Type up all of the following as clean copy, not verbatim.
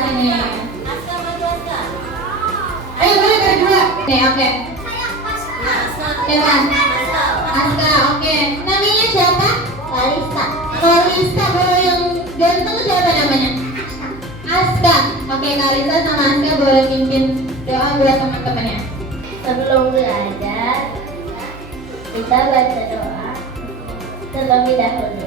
sini. Ayo boleh berdua. Oke. Siapa? Aska, oke. Namanya siapa? Kalista. Kalista, kalau yang ganteng siapa namanya? Aska. Oke, Kalista sama Aska boleh mimpin doa buat teman-temannya. Sebelum belajar, kita baca doa terlebih dahulu.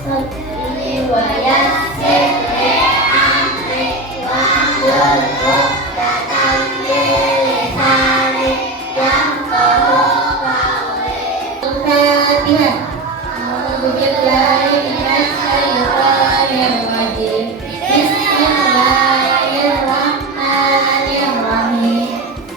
Sholli wa yassir li amri wahlul 'uqdatam min lisani yafqahu qawli. Al-Fatihah. A'udzu billahi minasy syaithanir rajim. Bismillahirrahmanirrahim.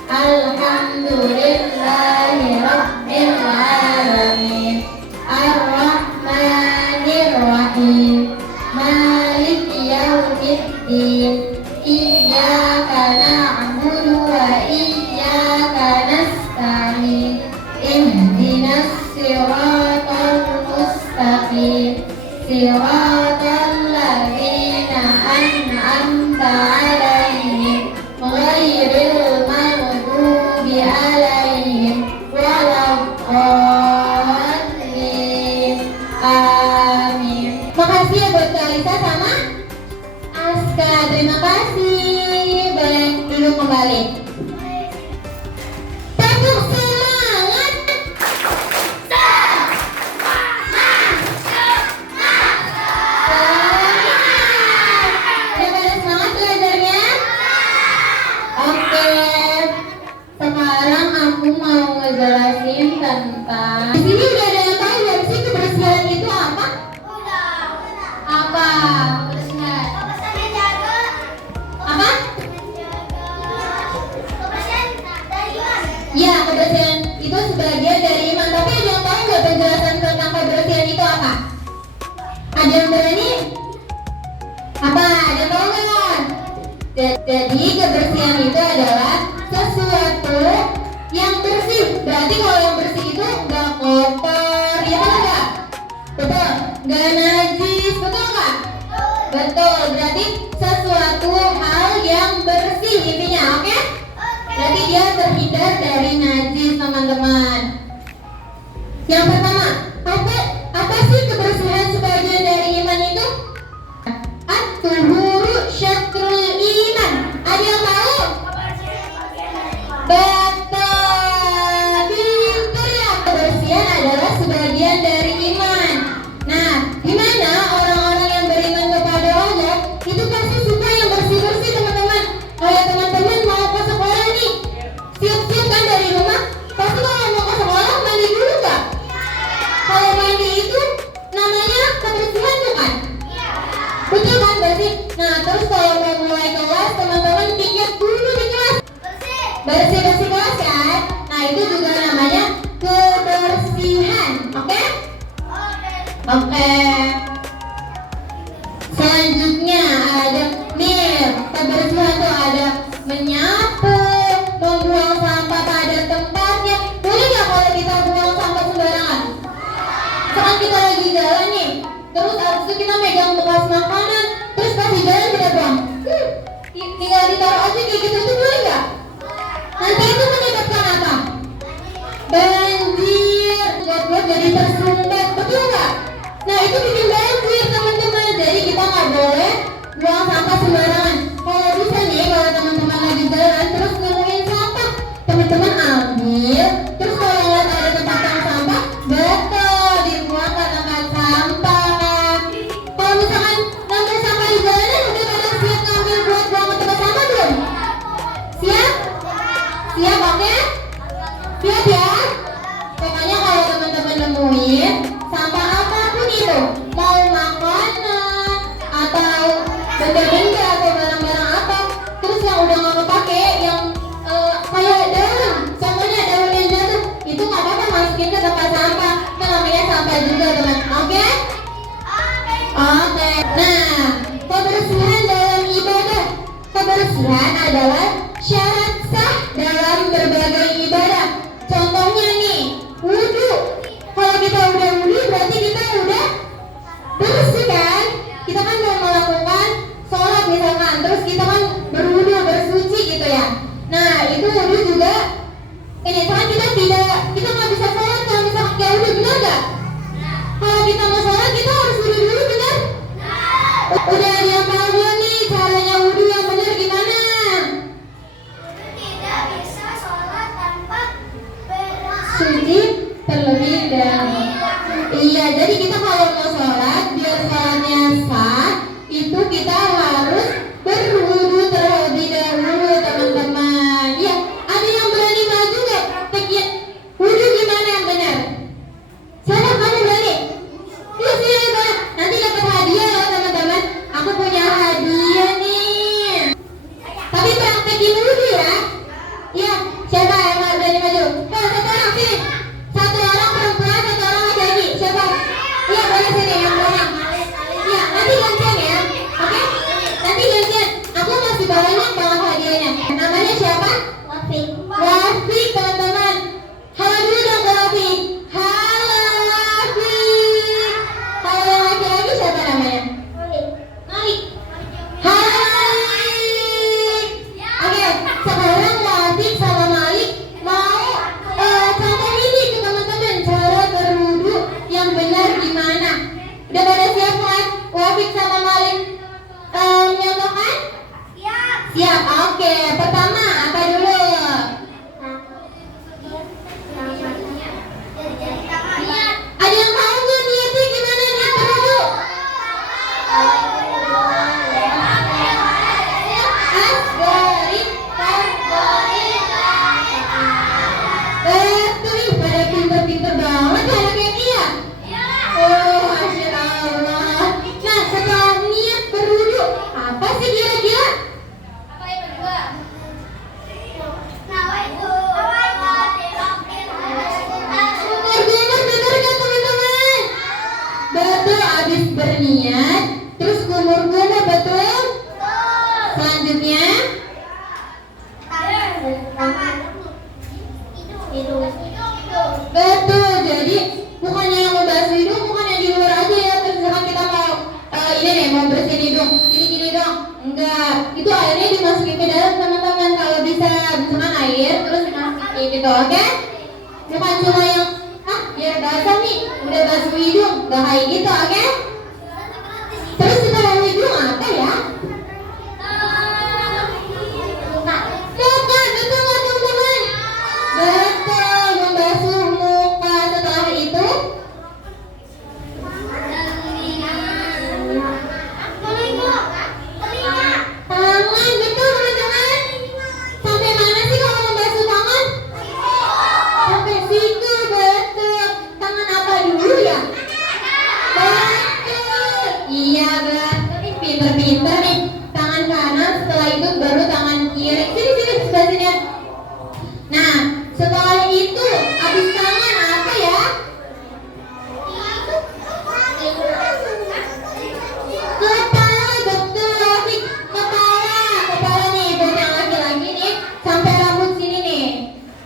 Alhamdulillahi rabbil alamin. Ar-Rahmanir-Rahim. Maliki yaumiddin. Iyyaka na'budu wa iyyaka nasta'in. Ihdinas siratal mustaqim. Siratal ladzina an'amta 'alaihim ghairil maghdubi 'alaihim waladdallin. Amin. Makasih ya buat Kalista sama Aska. Terima kasih. Boleh duduk kembali. Tepuk semangat. Udah pada semangat belajarnya? Oke. Sekarang aku mau ngejelasin tentang. Di sini udah ada yang tahu nggak sih kebersihan itu apa? Apa? Kebersihan. Apa? Ya, kebersihan itu sebagian dari iman. Tapi ada yang tahu nggak penjelasan tentang kebersihan itu apa? Ada yang berani? Apa? Ada yang tahu nggak? Jadi kebersihan itu adalah sesuatu yang bersih. Berarti kalau yang bersih itu nggak kotor, ya betul nggak? Betul. Nggak najis, betul nggak? Betul. Berarti sesuatu hal yang bersih intinya, oke? Berarti dia terhindar dari najis, teman-teman. Yang pertama, apa sih kebersihan sebagian dari iman itu? At-tuhuru syatrul iman. Ada yang tahu? Betul. Pintar ya. Kebersihan adalah sebagian dari iman. Nah, gimana orang-orang yang beriman kepada Allah itu pasti suka yang bersih-bersih, teman-teman. Kayak teman-teman mau ke sekolah nih, siap-siap kan dari rumah. Pasti kalau mau ke sekolah mandi dulu nggak? Kalau mandi itu namanya kebersihan bukan? Betul kan berarti? Nah terus kalau mau mulai kelas, teman-teman tiket dulu di kelas. Bersih-bersih kelas kan? Nah itu juga namanya kebersihan. Oke? Oke. Selanjutnya ada nih, kebersihan tuh ada menyapu, membuang sampah pada tempatnya. Boleh nggak kalau kita buang sampah sembarangan? Sekarang kita lagi jalan nih, terus abis itu kita megang bekas makanan, terus pas di jalan kita buang. Tinggal ditaruh aja kayak gitu tuh boleh nggak? Nanti itu menyebabkan apa? Banjir, buat jadi tersumbat, betul nggak? Nah itu bikin banjir teman-teman. Jadi kita nggak boleh buang sampah sembarangan. Kalau bisa nih, kalau teman-teman lagi jalan terus nemuin sampah, teman-teman ambil. Terus kalau lihat ada tempat yang sampah, betul dibuang ke tempat sampah. Kalau misalkan ngambil sampah di jalanan, udah pada siap ngambil buat buang ke tempat sampah belum? Siap? Siap, oke? Siap ya? Pokoknya kalau teman-teman nemuin sampah apapun itu, mau makanan atau benda-benda atau barang-barang apa, terus yang udah nggak kepake, yang kayak daun, contohnya daun yang jatuh, itu nggak apa-apa, masukin ke tempat sampah. Itu namanya sampah juga, teman. Oke? Oke. Nah, kebersihan dalam ibadah. Kebersihan adalah syarat sah dalam berbagai ibadah. Contohnya nih, wudhu. Kalau kita udah wudhu berarti kita udah bersih kan? Kita kan mau melakukan sholat misalkan, Siap, oke. Pertama, apa dulu? Ada yang tahu nggak niatnya gimana nih? Berwudu. Betul, pada pinter-pinter banget anaknya Iya. Oh, Masya Allah. Nah, setelah niat berwudu, apa sih kira-kira? Bener nggak teman-teman? Betul, habis berniat, terus kumur-kumur, betul? Selanjutnya, betul. Jadi bukannya yang membahas hidung, bukannya di luar aja ya. Terus misalkan kita mau ini nih mau bersihin hidung, gini-gini dong. Enggak, itu airnya dimasukin ke dalam teman-teman. Kalau bisa, misalkan air terus dimasukin gitu, oke? Bukan cuma yang biar basah nih, udah basuh hidung, gak kayak gitu, oke? Terus setelah hidung apa ya? Muka, betul nggak teman-teman? Betul, membasuh muka. Setelah itu tangan, betul teman-teman. Sampai mana sih kalau membasuh tangan? Sampai siku, betul. Tangan apa dulu ya? Betul. Iya, betul. Pinter-pinter nih. Tangan kanan, setelah itu baru tangan kiri. Sini, sebelah sini ya. Nah, setelah itu habis tangan apa ya? Kepala, betul. Nih, kepala nih buat yang laki-laki nih sampai rambut sini nih.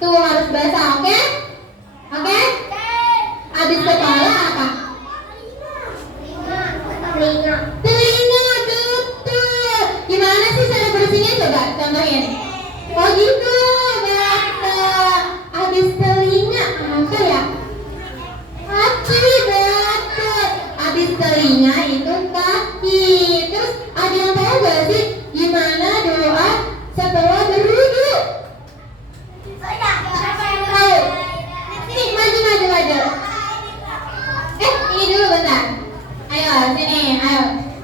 Tuh harus basah, oke? Oke? Habis kepala apa? Telinga, betul. Gimana sih cara bersihnya, coba contohin. Oh gitu, betul. Habis telinga apa ya? Kaki, betul. Habis telinga itu kaki. Terus ada yang tahu gak sih gimana doa setelah berwudu? Tahu? Nih, maju. Ini dulu bentar. Ayo, sini, ayo.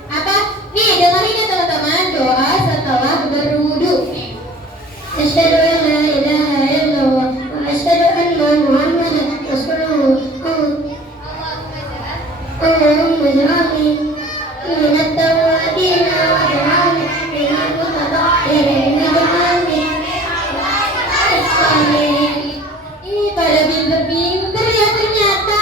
Apa? Nih, dengerin ya teman-teman, doa setelah berwudu. Asyhadu an la ilaha illallah wa asyhadu anna Muhammadan Rasulullah. Allahumma ij'alni minat tawwabin wa ij'alni minal mutatahhirin waj'alni as-salihin. Ih, pada pinter-pinter ya ternyata.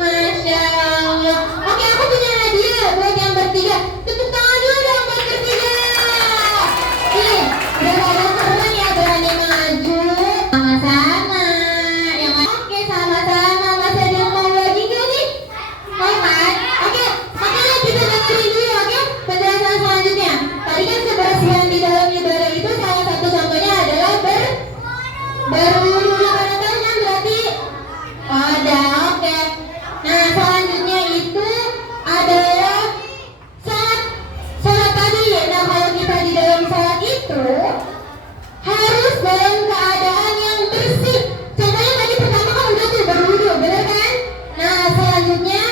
Masya Allah. Oke, aku punya hadiah buat yang bertiga. Tepuk tangan dulu dong buat bertiga. Nih, udah pada keren ya, berani maju. Sama-sama. Oke, sama-sama. Masih ada yang mau lagi gak nih? Mau kan? Oke, makanya kita dengerin dulu, oke? Penjelasan selanjutnya. Tadi kan kebersihan di dalam ibadah itu salah satu contohnya adalah berwudu. Pada tahu kan berarti? Ada, oke. Nah, selanjutnya itu adalah sholat tadi. Nah, kalau kita di dalam sholat itu harus dalam keadaan yang bersih. Contohnya tadi pertama kan udah tuh berwudu, bener kan? Nah, selanjutnya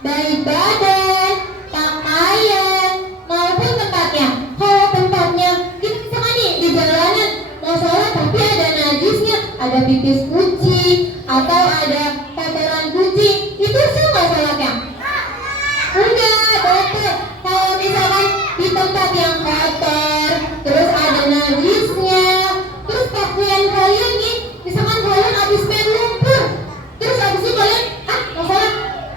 baik badan, pakaian, maupun tempatnya. Kalau tempatnya, kita misalkan nih di jalanan mau sholat tapi ada najisnya, ada pipis kucing atau ada kotoran kucing, itu sah nggak sholatnya? Enggak, betul. Kalau misalkan di tempat yang kotor, terus ada najisnya, terus pakaian kalian nih, misalkan kalian habis main lumpur, terus habis itu kalian mau sholat,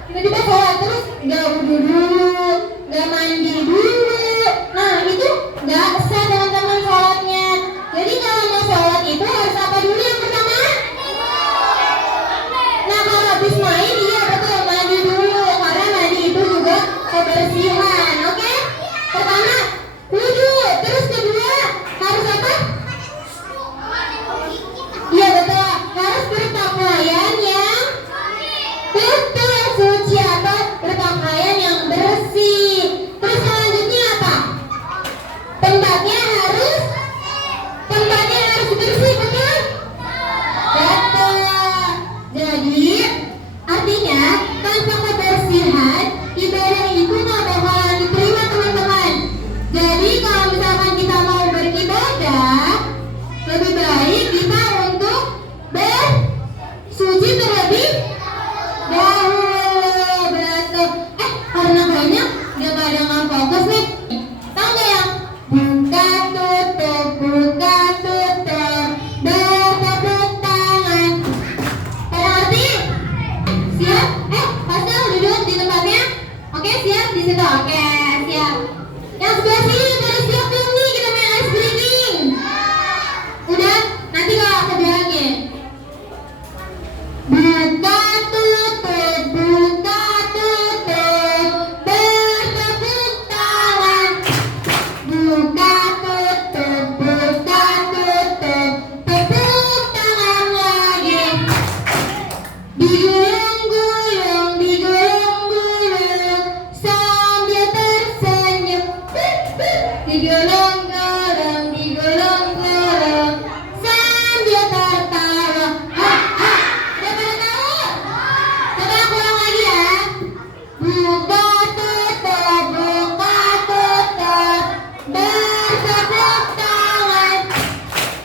tiba-tiba sholat terus nggak wudu dulu, nggak mandi dulu. Nah, itu nggak sah teman-teman sholatnya. Jadi kalau mau sholat itu harus apa dulu yang pertama? digulung-gulung sambil tertawa. Ha ha. Udah pada tahu? Coba aku ulang lagi ya. Buka tutup bertepuk tangan.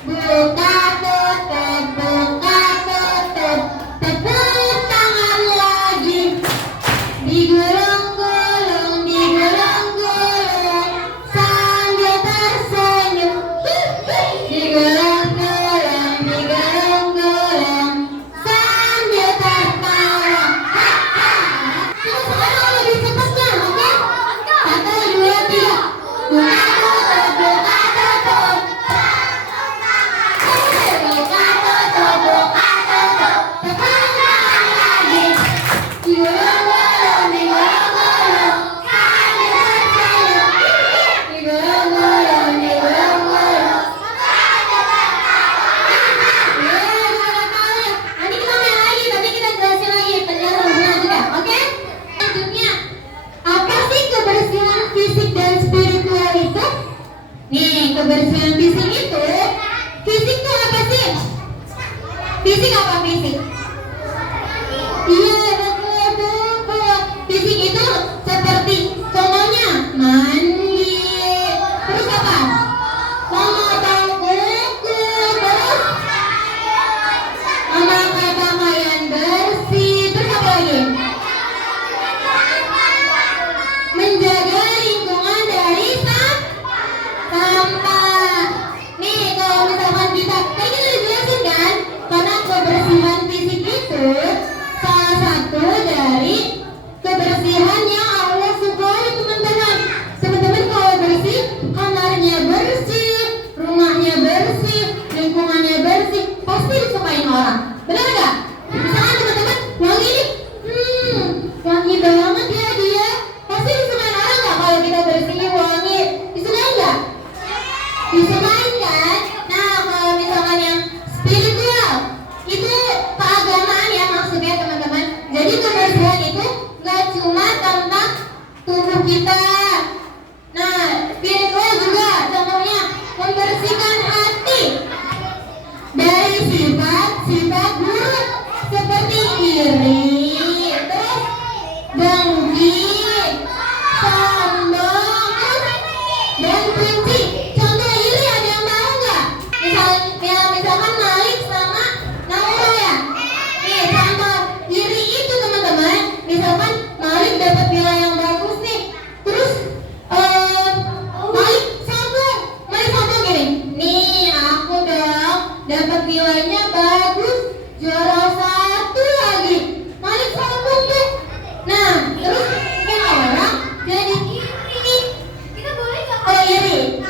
Buka tutup tepuk tangan lagi. Digulung-gulung sambil tersenyum. Digulung-gulung sambil tertawa. Coba sekarang lebih cepatnya, oke? 1, 2, 3. Buka tutup. Tepuk tangan lagi. Digulung-gulung sambil tersenyum. Digulung-gulung Nanti kita main lagi, tapi kita jelasin lagi penjelasan selanjutnya, oke? Selanjutnya, apa sih kebersihan fisik dan spiritual itu? Nih, kebersihan fisik itu, fisik itu apa sih? Fisik apa fisik? Iya, betul. Fisik itu seperti contohnya mandi, terus apa? Memotong kuku, terus memakai pakaian bersih, terus apa lagi? Menjaga lingkungan dari sampah. Nih, kalau misalkan kita, tadi udah dijelasin kan, karena kebersihan fisik itu salah satu dari kebersihan yang Allah sukai, teman-teman. Teman-teman kalau bersih, kamarnya bersih, rumahnya bersih, lingkungannya bersih, pasti disukain orang. Benar nggak? Misalkan teman-teman wangi nih, wangi banget ya dia, pasti disukain orang nggak kalau kita bersih wangi? Disukain nggak? Disukain kan? Nah, kalau misalkan yang spiritual itu keagamaan ya maksudnya teman-teman. Jadi kebersihan itu nggak cuma tentang tubuh kita. Nah, spiritual juga contohnya membersihkan hati dari sifat-sifat buruk seperti iri, terus dengki, sombong, dan benci. Contoh iri ada yang tahu nggak? Misalkan Malik sama Naura ya. Nih contoh iri itu teman-teman. Misalkan Malik dapat nilai yang bagus nih, terus Malik sombong gini. Nih aku dong dapat nilainya bagus, juara 1 lagi. Malik sombong tuh. Nah terus kan orang jadi iri. Oh iri.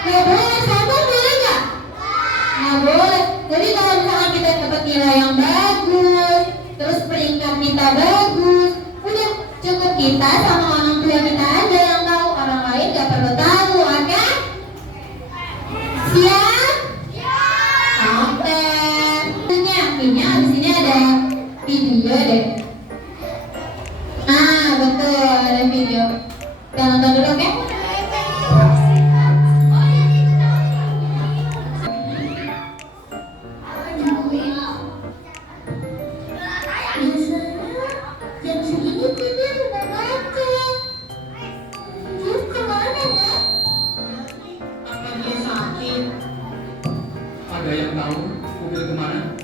Nggak boleh sombong, boleh nggak? Nggak boleh. Jadi kalau misalkan kita dapat nilai yang bagus, terus peringkat kita bagus, udah cukup kita sama orang tua kita aja yang tahu, orang lain nggak perlu tahu, oke? Siap? Oke. Ini abis ini ada video deh. Ah betul, ada video. Kita nonton dulu, oke? Jam segini tidur udah baca. Terus kemana ya? Apa dia sakit? Ada yang tahu mobil kemana?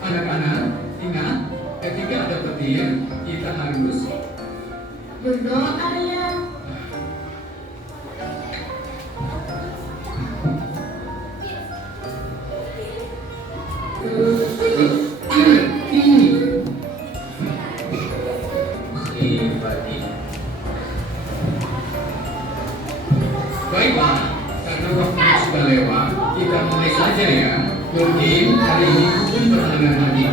Anak-anak, ingat, ketika ada petir, kita harus Berdoa ya. Baiklah, karena waktu sudah lewat, kita mulai saja ya. Mungkin hari ini mungkin pertandingan lagi.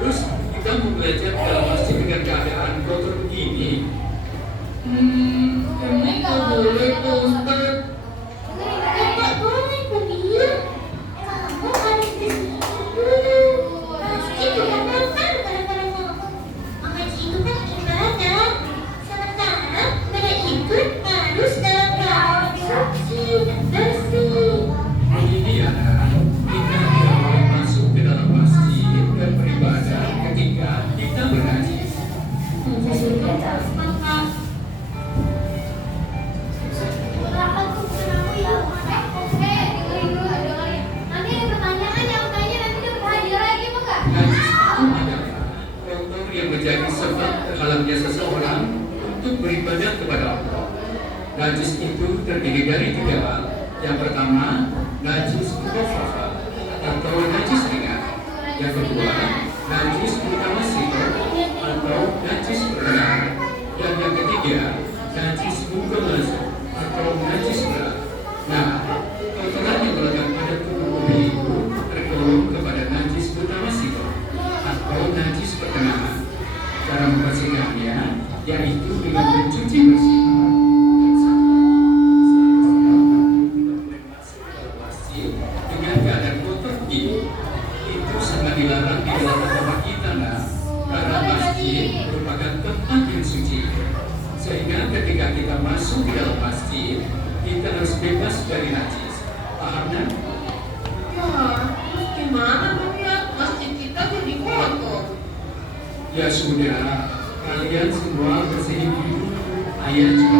Terus kita mau belajar dalam masjid dengan keadaan kotor begini. Emang tak boleh Pak Ustaz? Tidak boleh begitu. Kamu harus disiplin dulu. Masjid juga kotor gara-gara kamu. Mengaji itu kan ibadah. Sementara mereka itu harus dalam keadaan suci dan bersih. Ini anak, kita tidak boleh masuk ke dalam masjid dan beribadah ketika kita bernajis. Najis itu adalah kotor yang menjadi sebab terhalangnya seseorang untuk beribadah kepada Allah. Najis itu terdiri dari 3 hal. Yang pertama, najis mukhaffafa atau najis ringan. Yang kedua, najis mutawassithah atau najis berat. Dan yang ketiga, najis mughalladhah atau najis berat. Nah, kotoran yang melekat pada tubuh mobil itu tergolong kepada najis mutawassithah atau najis pertengahan. Cara membersihkannya yaitu dengan mencuci bersih. Dengan keadaan kotor begini, itu sangat dilarang di dalam agama kita, nah, karena masjid merupakan tempat yang suci. Sehingga ketika kita masuk di dalam masjid, kita harus bebas dari najis. Paham kan? Ya, terus gimana dong ya? Masjid kita jadi kotor. Ya sudah, kalian semua bersihin dulu. Ayah juga.